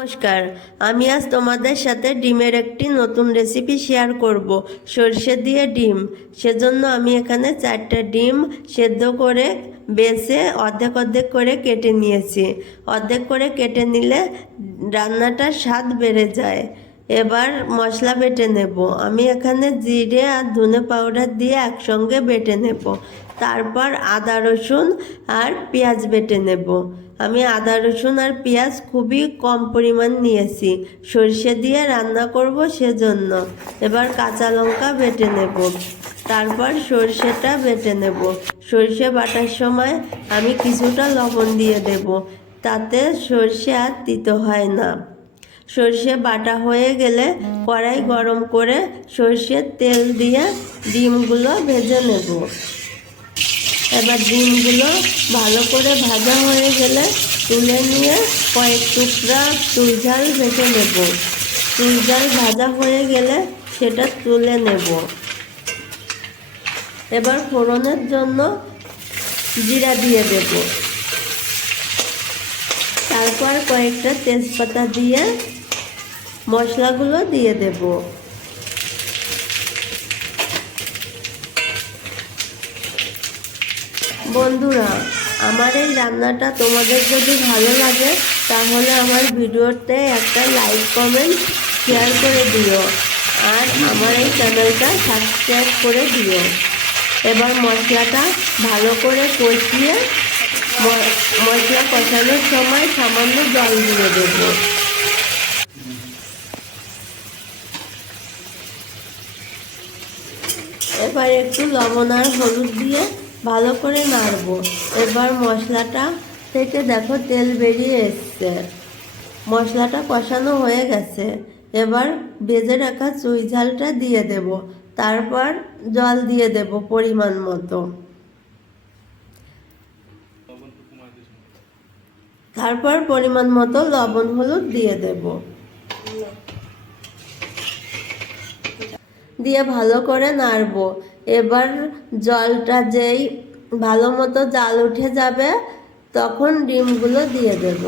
নমস্কার। আমি আজ তোমাদের সাথে ডিমের একটি নতুন রেসিপি শেয়ার করব, সর্ষে দিয়ে ডিম। সেজন্য আমি এখানে চারটা ডিম সেদ্ধ করে বেছে অর্ধেক অর্ধেক করে কেটে নিয়েছি। অর্ধেক করে কেটে নিলে রান্নাটার স্বাদ বেড়ে যায়। এবার মশলা বেটে নেব। আমি এখানে জিরে আর ধনে পাউডার দিয়ে একসঙ্গে বেটে নেব। তারপর আদা রসুন আর পেঁয়াজ বেটে নেব। আমি আদা, রসুন আর পেঁয়াজ খুবই কম পরিমাণ নিয়েছি। সরষে দিয়ে রান্না করব সেজন্য। এবার কাঁচা লঙ্কা বেটে নেব। তারপর সরষেটা বেটে নেব। সরষে বাটার সময় আমি কিছুটা লবণ দিয়ে দেব। তাতে সরষে আর তিতো হয় না। সর্ষে বাটা হয়ে গেলে কড়াই গরম করে সর্ষের তেল দিয়ে ডিমগুলো ভেজে নেব। এবার ডিমগুলো ভালো করে ভাজা হয়ে গেলে তুলে নিয়ে কয়েক টুকরা চুলঝাল ভেজে নেব। চুলঝাল ভাজা হয়ে গেলে সেটা তুলে নেব। এবার ফোড়নের জন্য জিরা দিয়ে দেব। তারপর কয়েকটা তেজপাতা দিয়ে মশলাগুলো দিয়ে দেব। বন্ধুরা, আমার এই রান্নাটা তোমাদের যদি ভালো লাগে, তাহলে আমার ভিডিওতে একটা লাইক কমেন্ট শেয়ার করে দিও। আর আমার এই চ্যানেলটা সাবস্ক্রাইব করে দিও। এবার মশলাটা ভালো করে কষিয়ে মশলা কষানোর সময় সামান্য জল দিয়ে দেবো। এবার একটু লবণ আর হলুদ দিয়ে ভালো করে নাড়বো। এবার মশলাটা থেকে দেখো তেল বেরিয়ে এসছে। মশলাটা কষানো হয়ে গেছে। এবার বেজে রাখা চুই ঝালটা দিয়ে দেব। তারপর জল দিয়ে দেব পরিমাণ মতো। তারপর পরিমাণ মতো লবণ, হলুদ দিয়ে দেব। দিয়ে ভালো করে নাড়বো। এবার জলটা যেই ভালো মতো জাল উঠে যাবে, তখন ডিমগুলো দিয়ে দেব।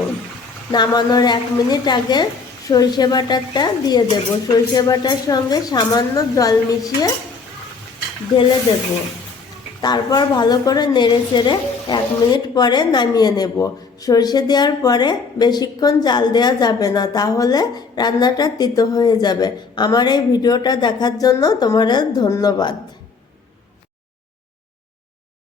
নামানোর এক মিনিট আগে সরষে বাটারটা দিয়ে দেব। সরষে বাটার সঙ্গে সামান্য জল মিশিয়ে ঢেলে দেব। তারপর ভালো করে নেড়ে চেড়ে এক মিনিট পরে নামিয়ে নেব। সরষে দেওয়ার পরে বেশিক্ষণ জাল দেওয়া যাবে না, তাহলে রান্নাটা তিতো হয়ে যাবে। আমার এই ভিডিওটা দেখার জন্য তোমার ধন্যবাদ।